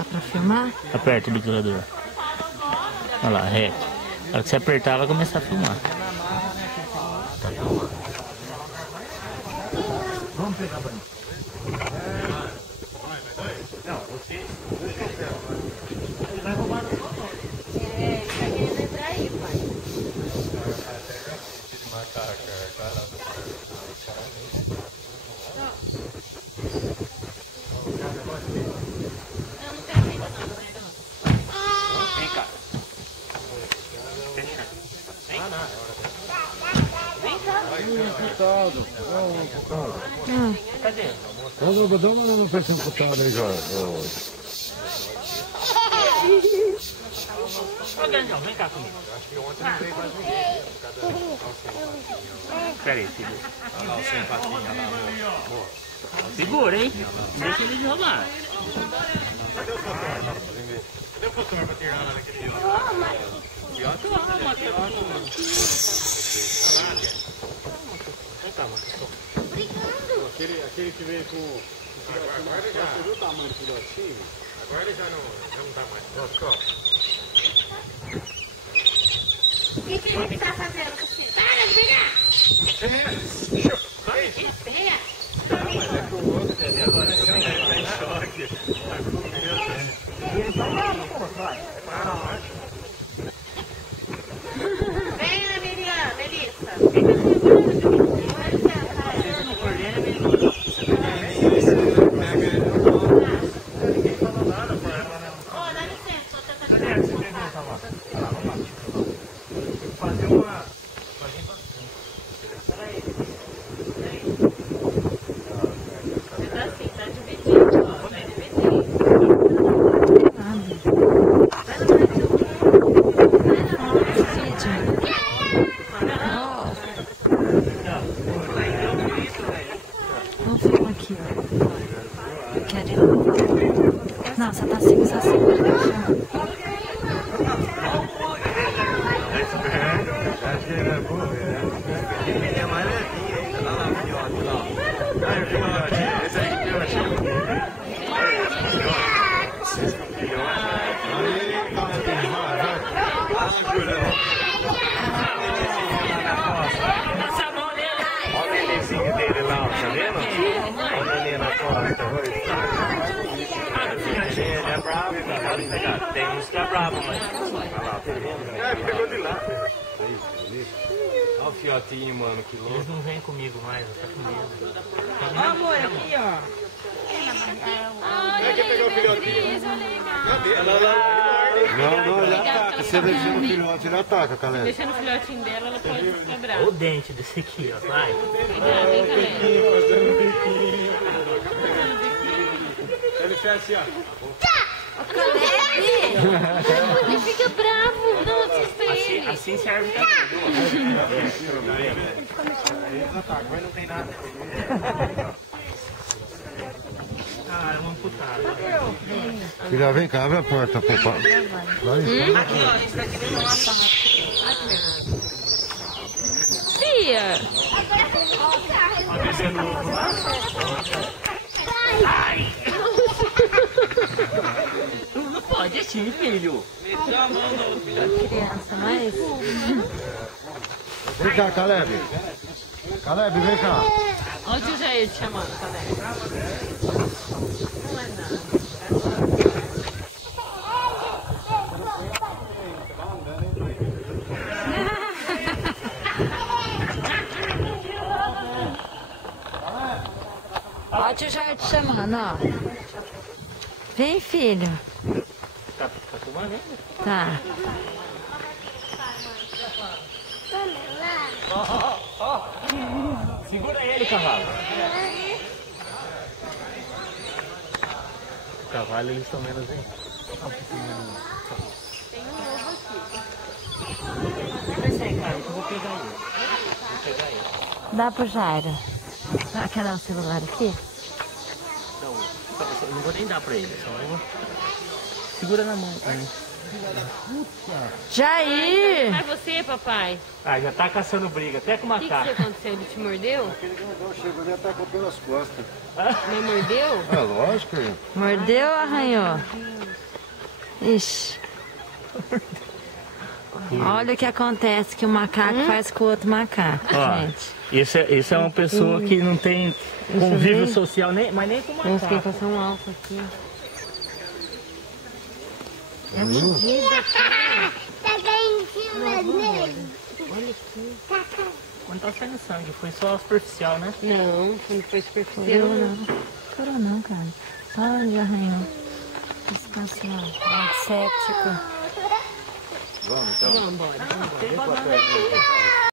Tá pra filmar? Aperta o biculador. Olha lá, reto. Na hora que você apertar, vai começar a filmar. Tá filmando. Vamos pegar pra mim. Não, você... Ele vai roubar na sua mão. Ele tá querendo entrar aí, pai. Vem cá. Fecha. Vem. Vem cá. Amputado. Cadê? Dá uma mão pra esse amputado aí, Jorge. Ô, Daniel, vem cá comigo. Espera aí, segura. Olha lá o sem patinha lá, amor. Segura, hein? Não deixa ele derrubar. Cadê o fotógrafo pra tirar lá naquele dia? Vem cá, mano. Aquele que veio com o filhotinho. Você viu o tamanho do filhotinho? Agora ele já não tá mais. Ó. O que ele tá fazendo com você? Para de pegar! Vai! Pega! Mas é pro outro, entendeu? Agora ele tá em choque. Venha, Miriam, Melissa. Ô, dá licença, tô tentando. Fazer uma... Tá assim, tá dividido, ó. Vai dividir. Vamos filmar aqui, ó. Eu quero ir. Não, você tá assim, você segura. Acho que ele é bom, ele é mais levinho ainda. Olha lá o filhote, lá. Olha o filhote. Esse aí que eu achei. Aí, Passa a mão nele. olha o nenenzinho dele lá, tá vendo? Olha o neném na costa. Ele é bravo, pode pegar. Tem uns que é bravo, mas... Olha lá, tá vendo? É, pegou de lá. Olha o fiotinho, mano, que louco. Eles não vêm comigo mais, eu tô com medo. Ó, amor, aqui, ó. Quem é que pegou o filhotinho? Não, ele ataca. Se você deixar no filhote, ele ataca, Caleb. Deixando o filhotinho dela, ela pode quebrar. O dente desse aqui, ó, vai. Vem, Caleb. Ele fez assim, ó. Ele fica bravo, não assusta ele. Assim serve também. Eles atacam, mas não tem nada. Ah, é uma amputada. Filha, vem cá, abre a porta, papai. Aqui, ó, isso daqui deu uma Tia! Não pode assim, filho. Criança, mas... Vem cá, Caleb. Caleb, vem cá. Olha o tio Jair te chamando, Caleb. Não é nada. Ó, o tio Jair te chamando, ó. Vem, filho. Tá filmando ainda? Tá. Segura ele, cavalo. O cavalo, eles estão menos aí. Tem um novo aqui. Desce aí, cara, que eu vou pegar ele. Vou pegar ele. Dá pro Jairo. Quer dar o celular aqui? Não, eu não vou nem dar pra ele, só vou... Segura na mão. Aí. Jair! Vai você, papai. Ah, já tá caçando briga, até com o O que macaco. aconteceu? Ele te mordeu? Aquele grandão chegou ali e atacou pelas costas. Não mordeu? É lógico. Mordeu ou arranhou? Ixi. Olha o que acontece que o macaco faz com o outro macaco, Ó, gente. esse é uma pessoa que não tem convívio social, mas nem com Vamos ter que macaco. passar um álcool aqui. Taca em cima dele. Olha aqui. Não tá saindo sangue, foi só superficial, né? Não, não foi superficial. Furou não. Furou não, cara. Só onde arranhou. Espacial. Séptico. Vamos então. Vamos embora. Tem banana aí.